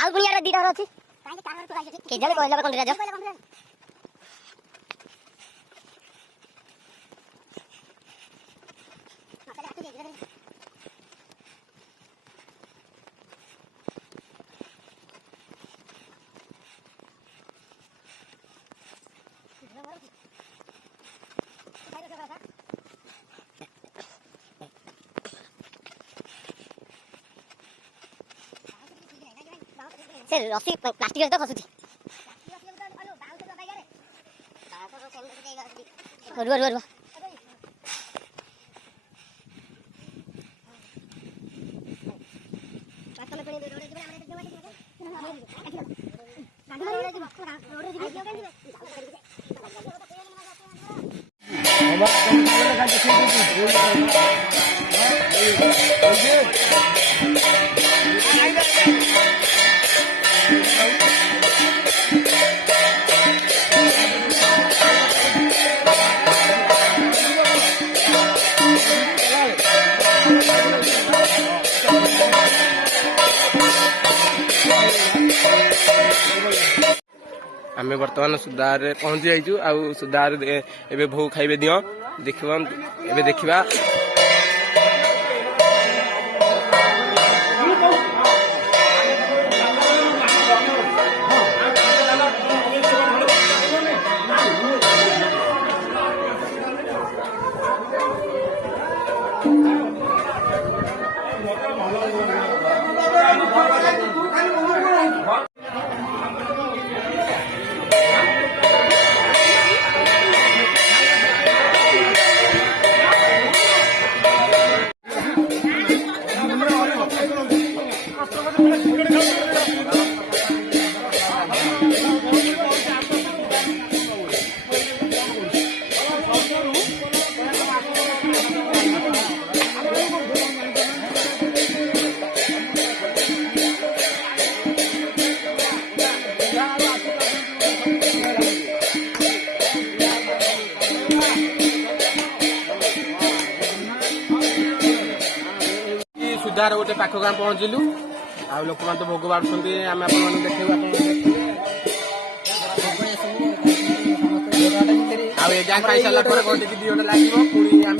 ଆଉ ପୁଣି ଆର ଦିଟା ଅଛି କେଜାଣି କହିଲା କଣ ରାଜ से रसी प्लास्टिक तो खसुची रुआ रुआ रुआ आमे वर्तमान सुधार पहुंची जाइछु आ सुधार एबे भो खाइबे दियो देखिबा एबे देखिबा सुधार गोटे पाख गाँ पहुँचलु आ लोक तो भोग बाढ़ुंट आम आप देखा एजाम खाई सारा घंटे कि 2 घंटा लगे पुणी आम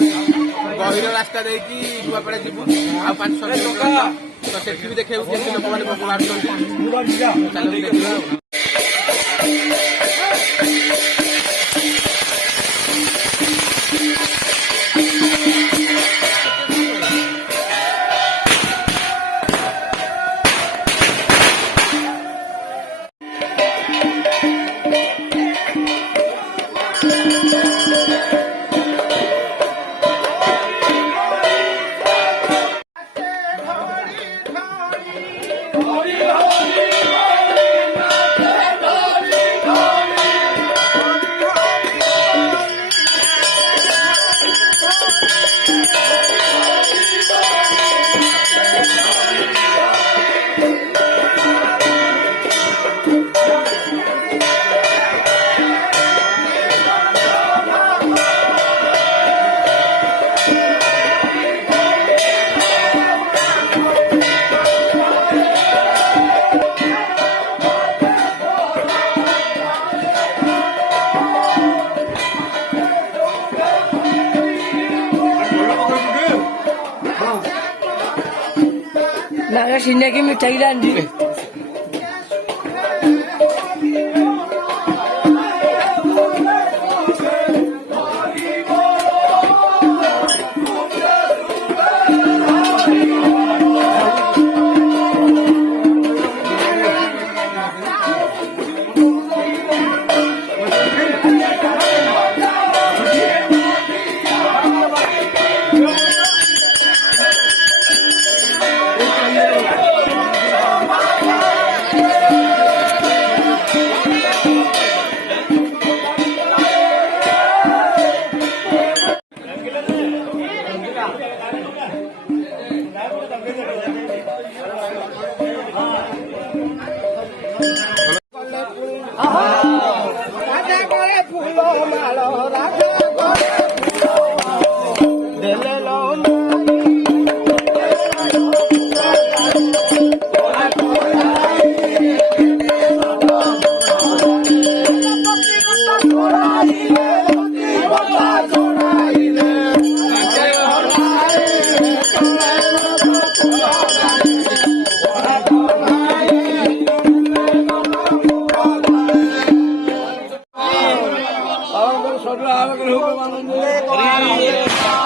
गहिर रास्ता देखी रुआपड़ा जीवु आ 5-6 किलोमीटर तो से भी देखा लोक मैंने भोग बाढ़ुंट चलो देखा नागा सिन्हा की मिठाई लांदी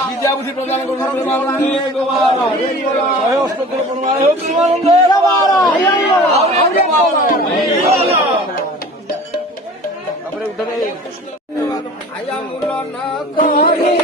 ବିଦ୍ୟାବୁଦ୍ଧି ପ୍ରଦାନ କରୁଛନ୍ତି ପ୍ରେମାନନ୍ଦେ ଗୋପାଳ ଶହେ ଅଷ୍ଟୋତ୍ତର ପ୍ରମାଣ ହେଉ ପ୍ରେମାନନ୍ଦେ ତାପରେ ଉଠରେ ଆୟା ମୂଲ ନ କରି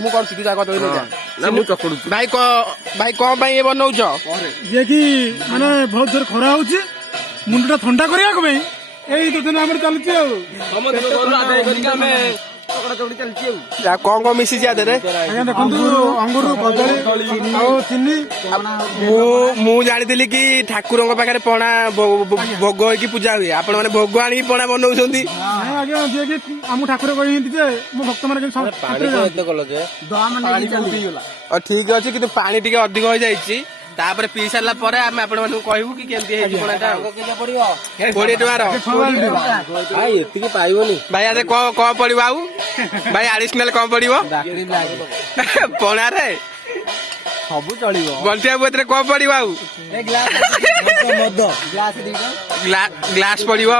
ମୁଁ କରୁଛି ତୁ ଯା କଥା ମୁଁ ଚକୁଡୁଛି ଭାଇ ଭାଇ କଣ ପାଇଁ ଏ ବନଉଛ ଯିଏ କି ମାନେ ବହୁତ ଜୋର ଖରା ହଉଛି ମୁଣ୍ଡଟା ଥଣ୍ଡା କରିବାକୁ ପାଇଁ ଏଇ ଯୋଜନା ଆମର ଚାଲିଛି ଆଉ କଣ କଣ ମିଶିଛି ଆ ଦେହରେ ଆଜ୍ଞା ଦେଖନ୍ତୁ ଅଙ୍ଗୁର କଦଳୀ ଆଉ ଚିନି ମୁଁ ଜାଣିଥିଲି କି ଠାକୁରଙ୍କ ପାଖରେ ପଣା ଭୋଗ ହେଇକି ପୂଜା ହୁଏ ଆପଣ ମାନେ ଭୋଗ ଆଣିକି ପଣା ବନଉଛନ୍ତି ଆଜ୍ଞା ଯିଏ କି ଆମକୁ ଠାକୁର କହିଛନ୍ତି ଯେ ମୋ ଭକ୍ତ ମାନେ ଠିକ ଅଛି କିନ୍ତୁ ପାଣି ଟିକେ ଅଧିକ ହେଇଯାଇଛି ତାପରେ ପିଇ ସାରିଲା ପରେ ଆମେ ଆପଣ ମାନଙ୍କୁ କହିବୁ କି କେମିତି ହେଇଛି ପଣାଟା 20 ଟଙ୍କାର ଭାଇ ଏତିକି ପାଇବନି ଭାଇ ଆରେ କଣ ପଡିବ ଆଉ ଭାଇ ଆଡିସନାଲ କଣ ପଡିବ ପଣାରେ ସବୁ ଚଳିବ ବଞ୍ଚିବାକୁ ଏଥିରେ କଣ ପଡିବ ଆଉ ଗ୍ଲାସ ପଡିବ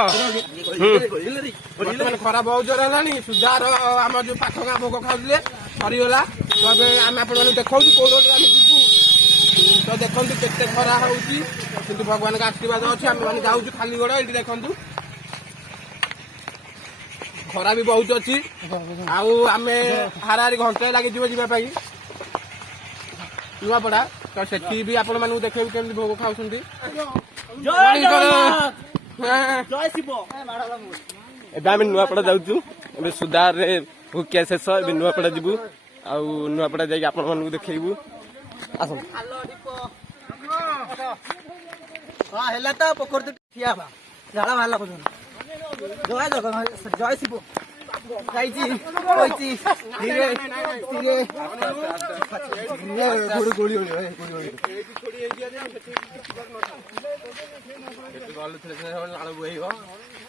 ବର୍ତ୍ତମାନ ଖରା ବହୁତ ଜୋର ହେଲାଣି ସୁଧାର ଆମର ଯୋଉ ପାଖ ଗାଁ ଭୋଗ ଖାଉଥିଲେ ସରିଗଲା ତବେ ଆମେ ଆପଣମାନଙ୍କୁ ଦେଖାଉଛୁ କୋଉ ରୋଡରେ ଆମେ ଯିବୁ ତ ଦେଖନ୍ତୁ କେତେ ଖରା ହଉଛି କିନ୍ତୁ ଭଗବାନଙ୍କ ଆଶୀର୍ବାଦ ଅଛି ଆମେ ମାନେ ଯାଉଛୁ ଖାଲି ଗୋଡ ଏଇଠି ଦେଖନ୍ତୁ ଖରା ବି ବହୁତ ଅଛି ଆଉ ଆମେ ହାରାହାରି ଘଣ୍ଟାଏ ଲାଗିଯିବ ଯିବା ପାଇଁ ନୂଆପଡା ତ ସେଠି ବି ଆପଣ ମାନଙ୍କୁ ଦେଖେଇବୁ କେମିତି ଭୋଗ ଖାଉଛନ୍ତି ଏବେ ଆମେ ନୂଆପଡା ଯାଉଛୁ ଏବେ ସୁଧାରରେ ଭୋକିଆ ଶେଷ ଏବେ ନୂଆପଡା ଯିବୁ ଆଉ ନୂଆପଡା ଯାଇକି ଆପଣ ମାନଙ୍କୁ ଦେଖେଇବୁ ଆସନ୍ତୁ ହେଲା ତ ପୋଖରୀ ଠିଆ ହବା ଝାଳ ବାହାରିଲା ପର୍ଯ୍ୟନ୍ତ ଜୟ ଜଗନ୍ନାଥ ଜୟ ଶିବ ଯାଇଛି କହିଛି ଧୀରେ ଧୀରେ ଗୋଳି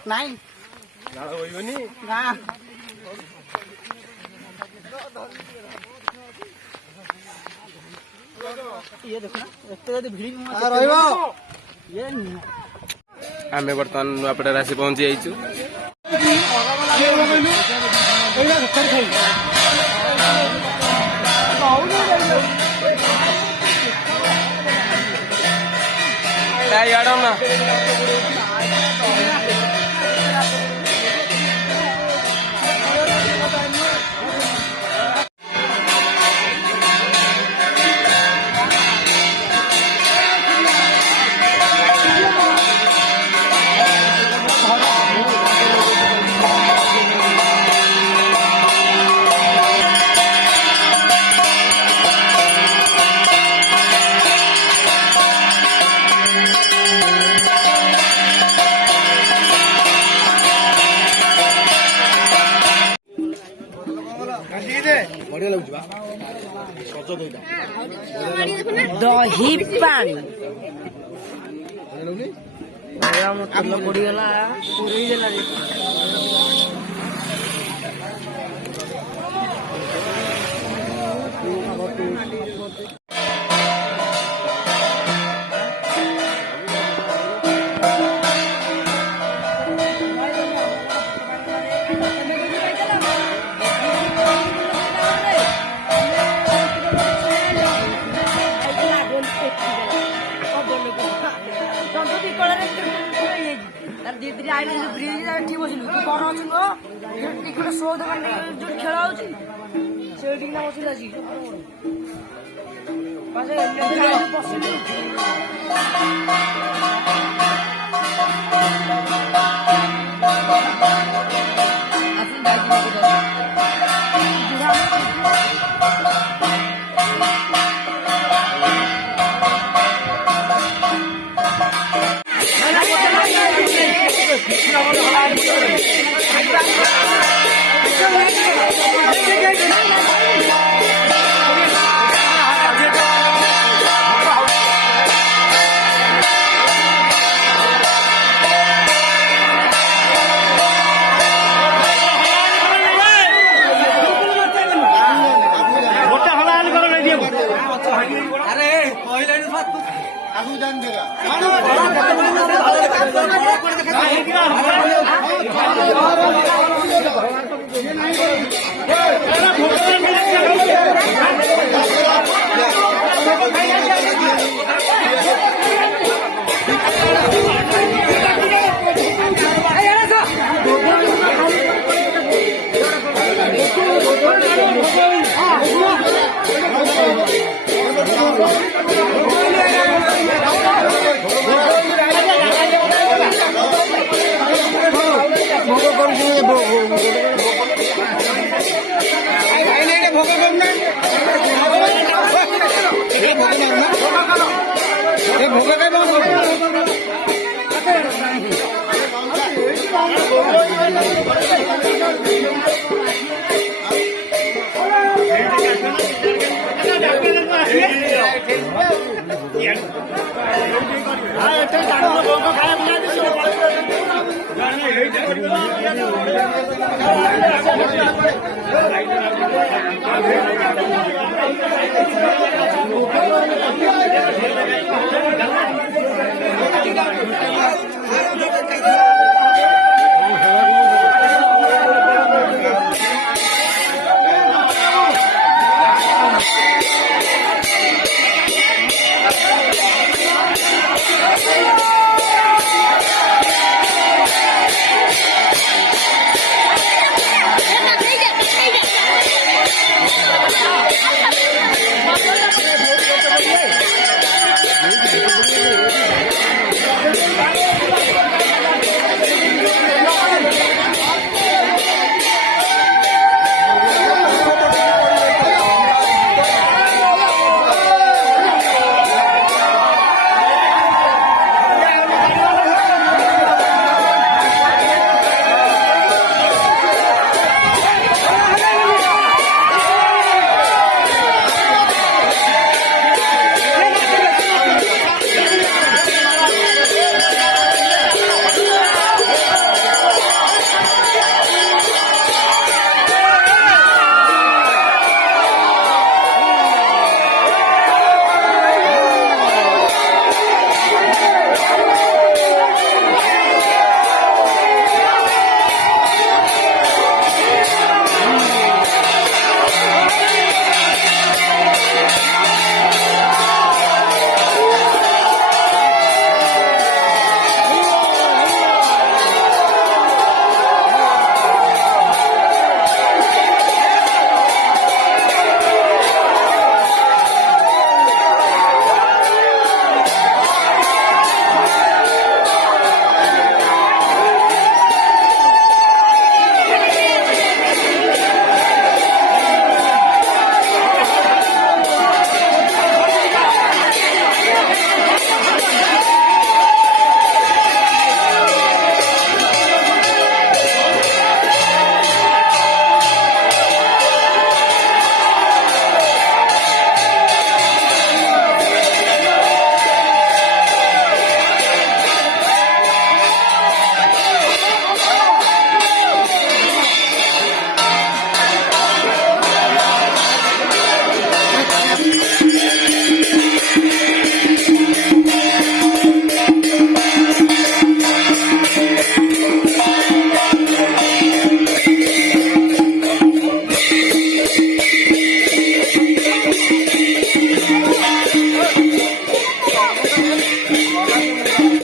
ନାଇଁ ଝାଳ ବୋହିବନି ନା ଇଏ ଦେଖୁନା ଏତେ ଯଦି ଭିଡ ରହିବ ଇଏ ଆମେ ବର୍ତ୍ତମାନ ନୂଆପଡାରେ ଆସି ପହଞ୍ଚି ଯାଇଛୁ ବଢିଆ ଲାଗୁଛି ଦହି ପାଣି ମୋ ତେଲ ପଡିଗଲା ପୁରେଇ ଦେଲା ଖେଳ ହଉଛି ସେଇଠିକିନା ବସିଲା ଆସିକି ଖାଇବା